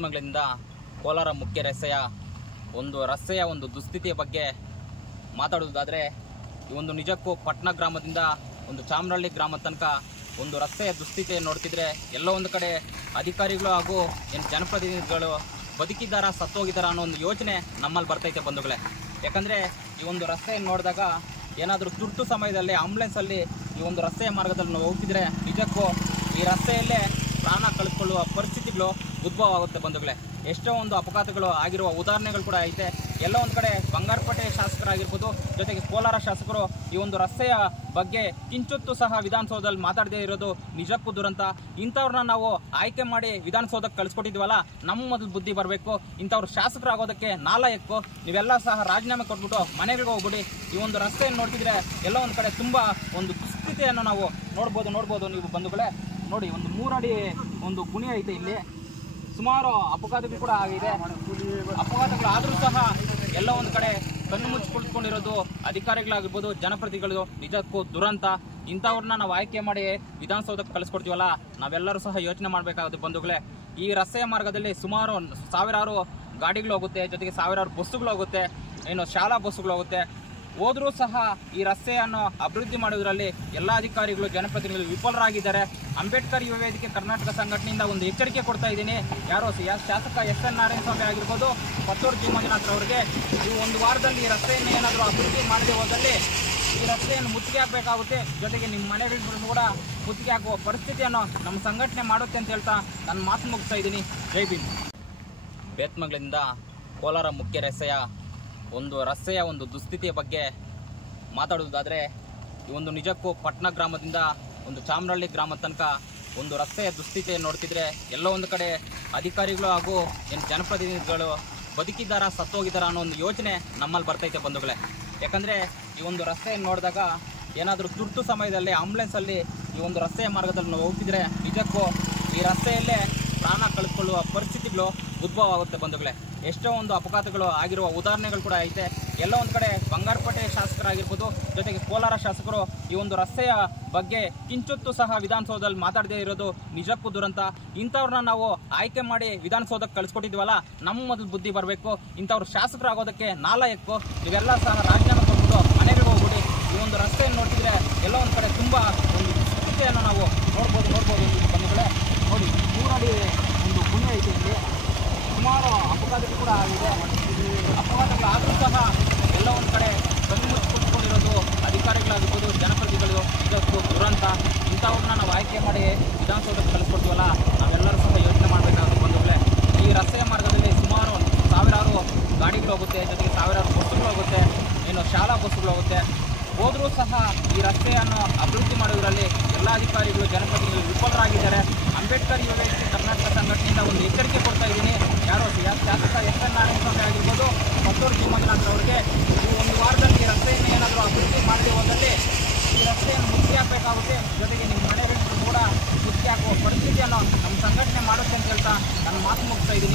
ಬೇತ್ಮಂಗಲಿಂದ ಕೋಲಾರ ಮುಖ್ಯ ರಸ್ತೆಯ ಒಂದು ದುಸ್ಥಿತಿಯ ಬಗ್ಗೆ ಮಾತಾಡುವುದಾದರೆ, ಈ ಒಂದು ನಿಜಕ್ಕೂ ಪಟ್ಟಣ ಗ್ರಾಮದಿಂದ ಒಂದು ಚಾಮರಹಳ್ಳಿ ಗ್ರಾಮ ತನಕ ಒಂದು ರಸ್ತೆಯ ದುಸ್ಥಿತಿಯನ್ನು ನೋಡ್ತಿದ್ರೆ ಎಲ್ಲೋ ಒಂದು ಕಡೆ ಅಧಿಕಾರಿಗಳು ಹಾಗೂ ಜನಪ್ರತಿನಿಧಿಗಳು ಬದುಕಿದ್ದಾರಾ ಸತ್ತೋಗಿದ್ದಾರಾ ಅನ್ನೋ ಒಂದು ಯೋಚನೆ ನಮ್ಮಲ್ಲಿ ಬರ್ತೈತೆ ಬಂಧುಗಳೇ. ಯಾಕಂದರೆ ಈ ಒಂದು ರಸ್ತೆಯನ್ನು ನೋಡಿದಾಗ ಏನಾದರೂ ತುರ್ತು ಸಮಯದಲ್ಲಿ ಆಂಬುಲೆನ್ಸಲ್ಲಿ ಈ ಒಂದು ರಸ್ತೆಯ ಮಾರ್ಗದಲ್ಲಿ ನಾವು ಹೋಗ್ತಿದ್ರೆ ನಿಜಕ್ಕೂ ಈ ರಸ್ತೆಯಲ್ಲೇ ಪ್ರಾಣ ಕಳೆದುಕೊಳ್ಳುವ ಪರಿಸ್ಥಿತಿಗಳು ಉದ್ಭವ ಆಗುತ್ತೆ ಬಂಧುಗಳೇ. ಎಷ್ಟೋ ಒಂದು ಅಪಘಾತಗಳು ಆಗಿರುವ ಉದಾಹರಣೆಗಳು ಕೂಡ ಐತೆ. ಎಲ್ಲ ಒಂದು ಕಡೆ ಬಂಗಾರಪೇಟೆ ಶಾಸಕರಾಗಿರ್ಬೋದು, ಜೊತೆಗೆ ಕೋಲಾರ ಶಾಸಕರು ಈ ಒಂದು ರಸ್ತೆಯ ಬಗ್ಗೆ ಕಿಂಚೊತ್ತು ಸಹ ವಿಧಾನಸೌಧದಲ್ಲಿ ಮಾತಾಡದೇ ಇರೋದು ನಿಜಕ್ಕೂ ದುರಂತ. ಇಂಥವ್ರನ್ನ ನಾವು ಆಯ್ಕೆ ಮಾಡಿ ವಿಧಾನಸೌಧಕ್ಕೆ ಕಳಿಸ್ಕೊಟ್ಟಿದ್ವಲ್ಲ, ನಮ್ಮ ಮೊದಲು ಬುದ್ಧಿ ಬರಬೇಕು. ಇಂಥವ್ರು ಶಾಸಕರಾಗೋದಕ್ಕೆ ನಾಲಾಯಕ್ಕು. ನೀವೆಲ್ಲ ಸಹ ರಾಜೀನಾಮೆ ಕೊಟ್ಬಿಟ್ಟು ಮನೆಗಳಿಗೆ ಹೋಗ್ಬಿಡಿ. ಈ ಒಂದು ರಸ್ತೆಯನ್ನು ನೋಡ್ತಿದ್ರೆ ಎಲ್ಲ ಒಂದು ಕಡೆ ತುಂಬ ಒಂದು ದುಸ್ಥಿತಿಯನ್ನು ನಾವು ನೋಡ್ಬೋದು ನೀವು ಬಂಧುಗಳೇ. ನೋಡಿ, ಒಂದು 3 ಅಡಿ ಒಂದು ಗುಣಿ ಐತೆ. ಇಲ್ಲಿ ಸುಮಾರು ಅಪಘಾತಗಳು ಕೂಡ ಆಗಿದೆ. ಅಪಘಾತಗಳು ಆದರೂ ಸಹ ಎಲ್ಲ ಒಂದು ಕಡೆ ಕಣ್ಣು ಮುಚ್ಚಿ ಕುಳಿತುಕೊಂಡಿರೋದು ಅಧಿಕಾರಿಗಳಾಗಿರ್ಬೋದು, ಜನಪ್ರತಿನಿಧಿಗಳು ನಿಜಕ್ಕೂ ದುರಂತ. ಇಂಥವ್ರನ್ನ ನಾವು ಆಯ್ಕೆ ಮಾಡಿ ವಿಧಾನಸೌಧಕ್ಕೆ ಕಳಿಸ್ಕೊಡ್ತೀವಲ್ಲ, ನಾವೆಲ್ಲರೂ ಸಹ ಯೋಚನೆ ಮಾಡಬೇಕಾಗುತ್ತೆ ಬಂಧುಗಳೇ. ಈ ರಸ್ತೆಯ ಮಾರ್ಗದಲ್ಲಿ ಸುಮಾರು ಸಾವಿರಾರು ಗಾಡಿಗಳು ಹೋಗುತ್ತೆ, ಜೊತೆಗೆ ಸಾವಿರಾರು ಬಸ್ಸುಗಳು ಹೋಗುತ್ತೆ, ಶಾಲಾ ಬಸ್ಸುಗಳು ಹೋಗುತ್ತೆ. ಹೋದರೂ ಸಹ ಈ ರಸ್ತೆಯನ್ನು ಅಭಿವೃದ್ಧಿ ಮಾಡುವುದರಲ್ಲಿ ಎಲ್ಲ ಅಧಿಕಾರಿಗಳು ಜನಪ್ರತಿನಿಧಿಗಳು ವಿಫಲರಾಗಿದ್ದಾರೆ. ಅಂಬೇಡ್ಕರ್ ಯುವ ವೇದಿಕೆ ಕರ್ನಾಟಕ ಸಂಘಟನೆಯಿಂದ ಒಂದು ಎಚ್ಚರಿಕೆ ಕೊಡ್ತಾ ಇದ್ದೀನಿ. ಶಾಸಕ SN ನಾರಾಯಣಸ್ವಾಮಿ ಆಗಿರ್ಬೋದು, ಪತ್ತೂರು ಜಿ ಮಂಜುನಾಥ್ ಅವರಿಗೆ ಈ ಒಂದು ವಾರದಲ್ಲಿ ಈ ರಸ್ತೆಯನ್ನು ಏನಾದರೂ ಅಭಿವೃದ್ಧಿ ಮಾಡದೆ ಹೋದಲ್ಲಿ ಈ ರಸ್ತೆಯನ್ನು ಮುತ್ತಿಗೆ ಹಾಕಬೇಕಾಗುತ್ತೆ. ಜೊತೆಗೆ ನಿಮ್ಮ ಮನೆಗಳಿಗೂ ಕೂಡ ಮುತ್ತಿಗೆ ಹಾಕುವ ಪರಿಸ್ಥಿತಿಯನ್ನು ನಮ್ಮ ಸಂಘಟನೆ ಮಾಡುತ್ತೆ ಅಂತ ಹೇಳ್ತಾ ನನ್ನ ಮಾತು ಮುಗಿಸ್ತಾ ಇದ್ದೀನಿ. ಜೈ ಭೀಮ್. ಬೇತ್ಮಂಗಲಿಂದ ಕೋಲಾರ ಮುಖ್ಯ ರಸ್ತೆಯ ಒಂದು ದುಸ್ಥಿತಿಯ ಬಗ್ಗೆ ಮಾತಾಡುವುದಾದರೆ, ಈ ಒಂದು ನಿಜಕ್ಕೂ ಪಟ್ಟಣ ಗ್ರಾಮದಿಂದ ಒಂದು ಚಾಮರಹಳ್ಳಿ ಗ್ರಾಮ ತನಕ ಒಂದು ರಸ್ತೆಯ ದುಸ್ಥಿತಿಯನ್ನು ನೋಡ್ತಿದ್ರೆ ಎಲ್ಲೋ ಒಂದು ಕಡೆ ಅಧಿಕಾರಿಗಳು ಹಾಗೂ ಜನಪ್ರತಿನಿಧಿಗಳು ಬದುಕಿದ್ದಾರಾ ಸತ್ತೋಗಿದ್ದಾರಾ ಅನ್ನೋ ಒಂದು ಯೋಚನೆ ನಮ್ಮಲ್ಲಿ ಬರ್ತೈತೆ ಬಂಧುಗಳೇ. ಯಾಕಂದರೆ ಈ ಒಂದು ರಸ್ತೆಯನ್ನು ನೋಡಿದಾಗ ಏನಾದರೂ ತುರ್ತು ಸಮಯದಲ್ಲಿ ಆಂಬುಲೆನ್ಸಲ್ಲಿ ಈ ಒಂದು ರಸ್ತೆಯ ಮಾರ್ಗದಲ್ಲಿ ನಾವು ಹೋಗ್ತಿದ್ರೆ ನಿಜಕ್ಕೂ ಈ ರಸ್ತೆಯಲ್ಲೇ ಪ್ರಾಣ ಕಳೆದುಕೊಳ್ಳುವ ಪರಿಸ್ಥಿತಿಗಳು ಉದ್ಭವ ಆಗುತ್ತೆ ಬಂಧುಗಳೇ. ಎಷ್ಟೋ ಒಂದು ಅಪಘಾತಗಳು ಆಗಿರುವ ಉದಾಹರಣೆಗಳು ಕೂಡ ಐತೆ. ಎಲ್ಲ ಒಂದು ಕಡೆ ಬಂಗಾರಪೇಟೆ ಶಾಸಕರಾಗಿರ್ಬೋದು, ಜೊತೆಗೆ ಕೋಲಾರ ಶಾಸಕರು ಈ ಒಂದು ರಸ್ತೆಯ ಬಗ್ಗೆ ಕಿಂಚೊತ್ತು ಸಹ ವಿಧಾನಸೌಧದಲ್ಲಿ ಮಾತಾಡದೇ ಇರೋದು ನಿಜಕ್ಕೂ ದುರಂತ. ಇಂಥವ್ರನ್ನ ನಾವು ಆಯ್ಕೆ ಮಾಡಿ ವಿಧಾನಸೌಧಕ್ಕೆ ಕಳಿಸ್ಕೊಟ್ಟಿದ್ವಲ್ಲ, ನಮ್ಮ ಮೊದಲು ಬುದ್ಧಿ ಬರಬೇಕು. ಇಂಥವ್ರು ಶಾಸಕರಾಗೋದಕ್ಕೆ ನಾಲಾಯಕ್ಕು. ನೀವೆಲ್ಲ ಸಹ ರಾಜೀನಾಮೆ ಕೊಟ್ಬಿಟ್ಟು ಮನೆಗಳಿಗೆ ಹೋಗ್ಬಿಡಿ. ಈ ಒಂದು ರಸ್ತೆಯನ್ನು ನೋಡ್ತಿದ್ರೆ ಎಲ್ಲ ಒಂದು ಕಡೆ ತುಂಬ ಒಂದು ಸ್ಥಿತಿಯನ್ನು ನಾವು ನೋಡ್ಬೋದು ಬಂಧುಗಳೇ. ನೋಡಿ, 3 ಅಡಿ ಒಂದು ಗುಣಿ ಐತೆ. ಇಲ್ಲಿ ಸುಮಾರು ಅಪಘಾತಗಳು ಕೂಡ ಆಗಿದೆ. ಅಪಘಾತಗಳು ಆದರೂ ಸಹ ಎಲ್ಲ ಒಂದು ಕಡೆ ಕಣ್ಣು ಮುಚ್ಚಿ ಕುಳಿತುಕೊಂಡಿರೋದು ಅಧಿಕಾರಿಗಳಾಗಿರ್ಬೋದು, ಜನಪ್ರತಿನಿಧಿಗಳು ನಿಜಕ್ಕೂ ದುರಂತ. ಇಂಥವ್ರನ್ನ ನಾವು ಆಯ್ಕೆ ಮಾಡಿ ವಿಧಾನಸೌಧಕ್ಕೆ ಕಳಿಸ್ಕೊಡ್ತೀವಲ್ಲ, ನಾವೆಲ್ಲರೂ ಸಹ ಯೋಚನೆ ಮಾಡಬೇಕಾಗುತ್ತೆ ಬಂಧುಗಳೇ. ಈ ರಸ್ತೆಯ ಮಾರ್ಗದಲ್ಲಿ ಸುಮಾರು ಸಾವಿರಾರು ಗಾಡಿಗಳು ಹೋಗುತ್ತೆ, ಜೊತೆಗೆ ಸಾವಿರಾರು ಬಸ್ಸುಗಳು ಹೋಗುತ್ತೆ, ಶಾಲಾ ಬಸ್ಸುಗಳು ಹೋಗುತ್ತೆ. ಹೋದರೂ ಸಹ ಈ ರಸ್ತೆಯನ್ನು ಅಭಿವೃದ್ಧಿ ಮಾಡುವುದರಲ್ಲಿ ಎಲ್ಲ ಅಧಿಕಾರಿಗಳು ಜನಪ್ರತಿನಿಧಿಗಳು ವಿಫಲರಾಗಿದ್ದಾರೆ. ಅಂಬೇಡ್ಕರ್ ಯುವ ವೇದಿಕೆ ಕರ್ನಾಟಕ ಸಂಘಟನೆಯಿಂದ ಒಂದು ಎಚ್ಚರಿಕೆ ಕೊಡ್ತಾ ಇದ್ದೀನಿ. ಶಾಸಕ SN ನಾರಾಯಣಸ್ವಾಮಿ ಆಗಿರ್ಬೋದು, ಪತ್ತೂರು ಜಿ ಮಂಜುನಾಥ್ ಅವರಿಗೆ ಈ ಒಂದು ವಾರದಲ್ಲಿ ಈ ರಸ್ತೆಯನ್ನು ಏನಾದರೂ ಅಭಿವೃದ್ಧಿ ಮಾಡದೆ ಹೋದಲ್ಲಿ ಈ ರಸ್ತೆಯನ್ನು ಮುತ್ತಿಗೆ ಹಾಕಬೇಕಾಗುತ್ತೆ. ಜೊತೆಗೆ ನಿಮ್ಮ ಮನೆಗಳಿಗೂ ಕೂಡ ಮುತ್ತಿಗೆ ಹಾಕುವ ಪರಿಸ್ಥಿತಿಯನ್ನು ನಮ್ಮ ಸಂಘಟನೆ ಮಾಡುತ್ತೆ ಅಂತ ಹೇಳ್ತಾ ನನ್ನ ಮಾತು ಮುಗಿಸ್ತಾ ಇದ್ದೀನಿ.